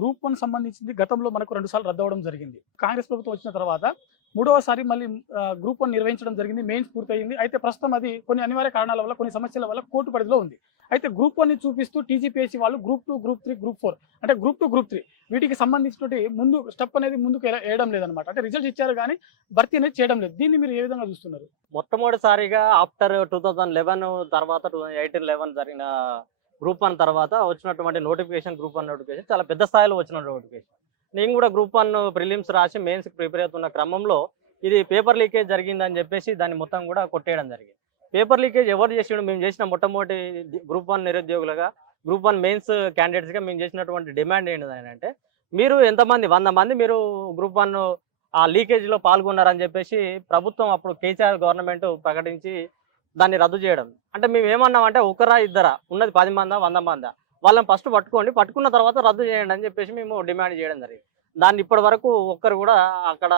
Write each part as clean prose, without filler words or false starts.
Group 1 సంబంధించింది గతంలో మనకు 2 సార్లు రద్దవడం జరిగింది. కాంగ్రెస్ ప్రభుత్వం వచ్చిన తర్వాత మూడవసారి మళ్ళీ గ్రూప్ 1 నిర్వహించడం జరిగింది. మెయిన్స్ పూర్తయింది. అయితే ప్రస్తుతం అది కొన్ని అనివార్య కారణాల వల్ల, కొన్ని సమస్యల వల్ల కోర్టు పరిధిలో ఉంది. అయితే గ్రూప్ 1ని చూపిస్తూ టీజీపీఎస్సీ వాళ్ళు గ్రూప్ 2, గ్రూప్ 3, గ్రూప్ 4 అంటే గ్రూప్ 2, గ్రూప్ 3 వీటికి సంబంధించినటువంటి ముందు స్టెప్ అనేది ముందుకు వేయడం లేదనమాట. అంటే రిజల్ట్స్ ఇచ్చారు కానీ భర్తీ అనేది చేయడం లేదు. దీన్ని మీరు ఏ విధంగా చూస్తున్నారు? మొట్టమొదటిసారిగా ఆఫ్టర్ 2011 తర్వాత 2018-11 జరిగిన గ్రూప్ 1 తర్వాత వచ్చినటువంటి నోటిఫికేషన్, గ్రూప్ 1 నోటిఫికేషన్ చాలా పెద్ద స్థాయిలో వచ్చిన నోటిఫికేషన్. నేను కూడా గ్రూప్ 1 ప్రిలిమ్స్ రాసి మెయిన్స్కి ప్రిపేర్ అవుతున్న క్రమంలో ఇది పేపర్ లీకేజ్ జరిగిందని చెప్పేసి దాన్ని మొత్తం కూడా కొట్టేయడం జరిగింది. పేపర్ లీకేజ్ ఎవరు చేసిండు? మేము చేసిన మొట్టమొదటి గ్రూప్ 1 నిరుద్యోగులుగా, గ్రూప్ 1 మెయిన్స్ క్యాండిడేట్స్గా మేము చేసినటువంటి డిమాండ్ ఏంటంటే, మీరు ఎంతమంది 100 మంది మీరు గ్రూప్ 1 ఆ లీకేజ్లో పాల్గొన్నారని చెప్పేసి ప్రభుత్వం అప్పుడు కేసీఆర్ గవర్నమెంట్ ప్రకటించి దాన్ని రద్దు చేయడం. అంటే మేము ఏమన్నామంటే ఒకరా ఇద్దరా ఉన్నది 10 మందా 100 మందా వాళ్ళని ఫస్ట్ పట్టుకోండి, పట్టుకున్న తర్వాత రద్దు చేయండి అని చెప్పేసి మేము డిమాండ్ చేయడం జరిగింది. దాన్ని ఇప్పటి వరకు ఒక్కరు కూడా అక్కడ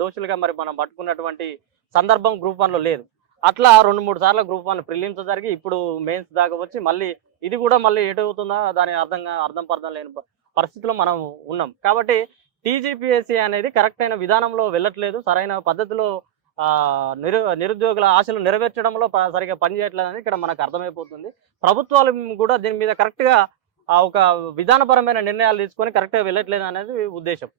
దోషులుగా మరి మనం పట్టుకున్నటువంటి సందర్భం గ్రూప్ 1లో లేదు. అట్లా 2-3 సార్లు గ్రూప్ 1 ప్రిలిమ్స్ జరిగి ఇప్పుడు మెయిన్స్ దాకా వచ్చి మళ్ళీ ఇది కూడా మళ్ళీ ఎటు అవుతుందా దాని అర్థం పర్థం లేని పరిస్థితిలో మనం ఉన్నాం. కాబట్టి టీజీపీఎస్సీ అనేది కరెక్ట్ అయిన విధానంలో వెళ్ళట్లేదు, సరైన పద్ధతిలో నిరుద్యోగుల ఆశలు నెరవేర్చడంలో సరిగా పనిచేయట్లేదని ఇక్కడ మనకు అర్థమైపోతుంది. ప్రభుత్వాలు కూడా దీని మీద కరెక్ట్గా ఒక విధానపరమైన నిర్ణయాలు తీసుకొని కరెక్ట్గా వెళ్ళట్లేదు అనేది ఉద్దేశం.